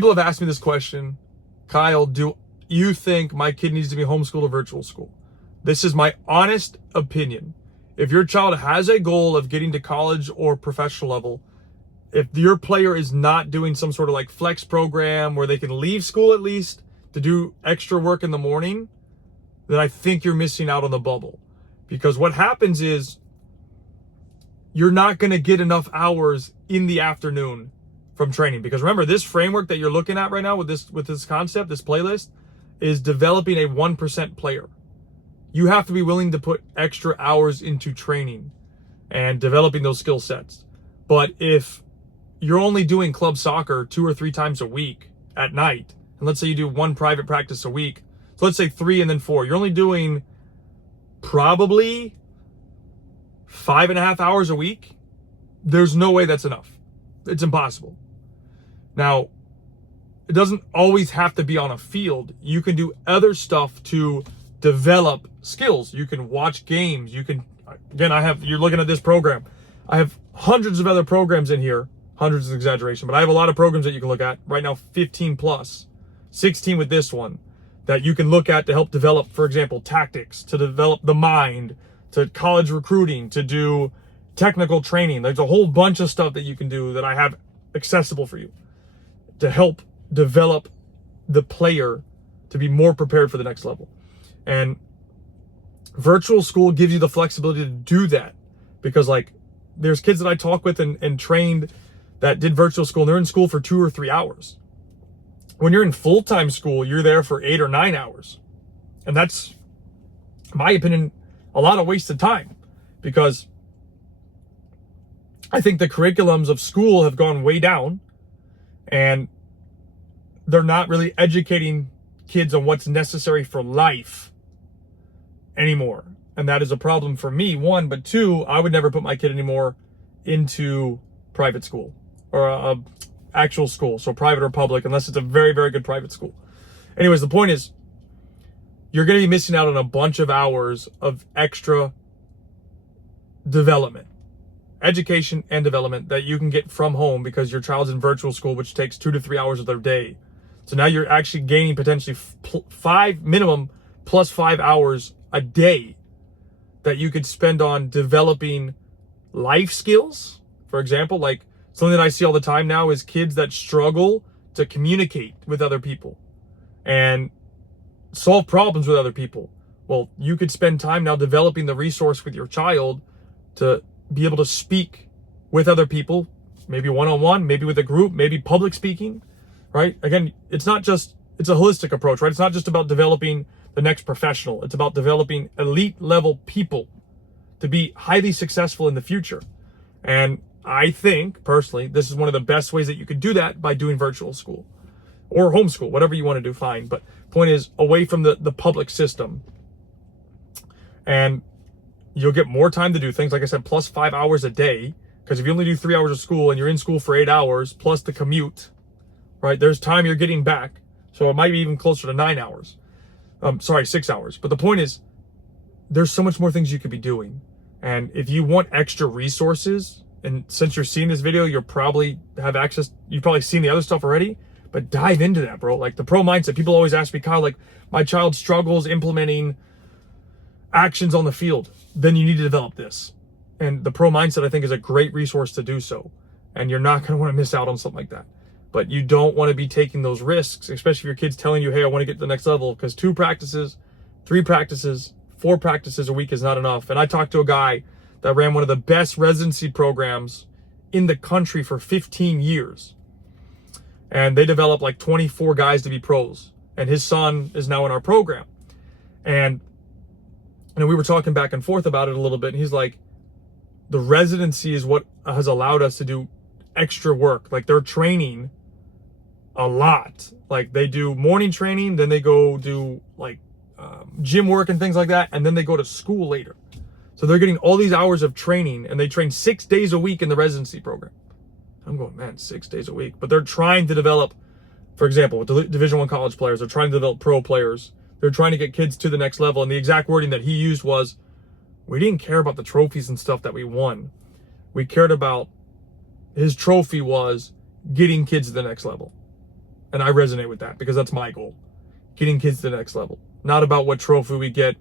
People have asked me this question, Kyle, do you think my kid needs to be homeschooled or virtual school? This is my honest opinion. If your child has a goal of getting to college or professional level, if your player is not doing some sort of like flex program where they can leave school at least to do extra work in the morning, then I think you're missing out on the bubble. Because what happens is you're not going to get enough hours in the afternoon from training. Because remember, this framework that you're looking at right now with this concept, this playlist, is developing a 1% player. You have to be willing to put extra hours into training and developing those skill sets. But if you're only doing club soccer 2 or 3 times a week at night, and let's say you do 1 private practice a week, so let's say 3 and then 4, you're only doing probably 5.5 hours a week. There's no way that's enough. It's impossible. Now, it doesn't always have to be on a field. You can do other stuff to develop skills. You can watch games. You can, again, you're looking at this program. I have hundreds of other programs in here. Hundreds is an exaggeration, but I have a lot of programs that you can look at right now, 15 plus, 16 with this one, that you can look at to help develop, for example, tactics, to develop the mind, to college recruiting, to do technical training. There's a whole bunch of stuff that you can do that I have accessible for you to help develop the player to be more prepared for the next level. And virtual school gives you the flexibility to do that, because like there's kids that I talk with and trained that did virtual school, and they're in school for 2 or 3 hours. When you're in full-time school, you're there for 8 or 9 hours. And that's, in my opinion, a lot of wasted time, because I think the curriculums of school have gone way down and they're not really educating kids on what's necessary for life anymore. And that is a problem for me, 1, but 2, I would never put my kid anymore into private school or a actual school, so private or public, unless it's a very, very good private school. Anyways, the point is, you're going to be missing out on a bunch of hours of extra development, education and development that you can get from home because your child's in virtual school, which takes 2 to 3 hours of their day. So now you're actually gaining potentially 5 minimum plus 5 hours a day that you could spend on developing life skills. For example, like something that I see all the time now is kids that struggle to communicate with other people and solve problems with other people. Well, you could spend time now developing the resource with your child to be able to speak with other people, maybe one-on-one, maybe with a group, maybe public speaking, right? Again, it's a holistic approach, right? It's not just about developing the next professional. It's about developing elite level people to be highly successful in the future. And I think personally, this is one of the best ways that you could do that, by doing virtual school or homeschool, whatever you want to do, fine. But point is, away from the public system, and you'll get more time to do things, like I said, plus 5 hours a day. Because if you only do 3 hours of school and you're in school for 8 hours plus the commute, right, there's time you're getting back. So it might be even closer to 9 hours. 6 hours. But the point is, there's so much more things you could be doing. And if you want extra resources, and since you're seeing this video, you've probably seen the other stuff already, but dive into that, bro. Like the pro mindset, people always ask me, Kyle, like my child struggles implementing actions on the field. Then you need to develop this. And the pro mindset, I think, is a great resource to do so. And you're not going to want to miss out on something like that. But you don't want to be taking those risks, especially if your kid's telling you, hey, I want to get to the next level, because 2 practices, 3 practices, 4 practices a week is not enough. And I talked to a guy that ran one of the best residency programs in the country for 15 years. And they developed like 24 guys to be pros. And his son is now in our program. And we were talking back and forth about it a little bit. And he's like, the residency is what has allowed us to do extra work. Like they're training a lot. Like they do morning training, then they go do like gym work and things like that, and then they go to school later. So they're getting all these hours of training, and they train 6 days a week in the residency program. I'm going, man, 6 days a week. But they're trying to develop, for example, Division I college players, they're trying to develop pro players. They're trying to get kids to the next level. And the exact wording that he used was, we didn't care about the trophies and stuff that we won. We cared about, his trophy was getting kids to the next level. And I resonate with that because that's my goal. Getting kids to the next level. Not about what trophy we get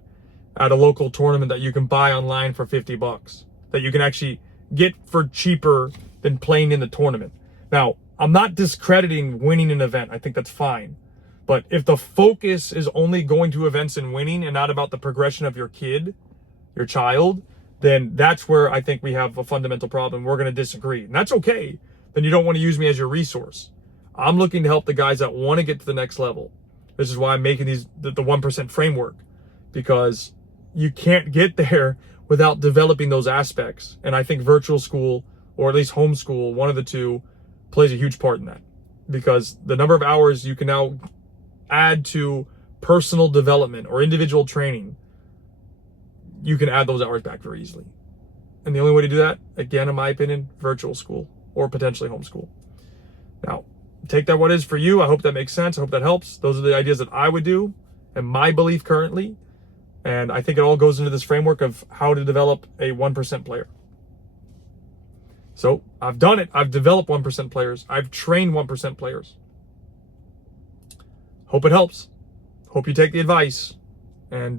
at a local tournament that you can buy online for $50. That you can actually get for cheaper than playing in the tournament. Now, I'm not discrediting winning an event. I think that's fine. But if the focus is only going to events and winning and not about the progression of your kid, your child, then that's where I think we have a fundamental problem. We're going to disagree. And that's okay. Then you don't want to use me as your resource. I'm looking to help the guys that want to get to the next level. This is why I'm making the 1% framework, because you can't get there without developing those aspects. And I think virtual school, or at least homeschool, one of the two, plays a huge part in that, because the number of hours you can now add to personal development or individual training, you can add those hours back very easily. And the only way to do that, again, in my opinion, virtual school or potentially homeschool. Now, take that what is for you. I hope that makes sense. I hope that helps. Those are the ideas that I would do and my belief currently. And I think it all goes into this framework of how to develop a 1% player. So I've done it. I've developed 1% players. I've trained 1% players. Hope it helps. Hope you take the advice. And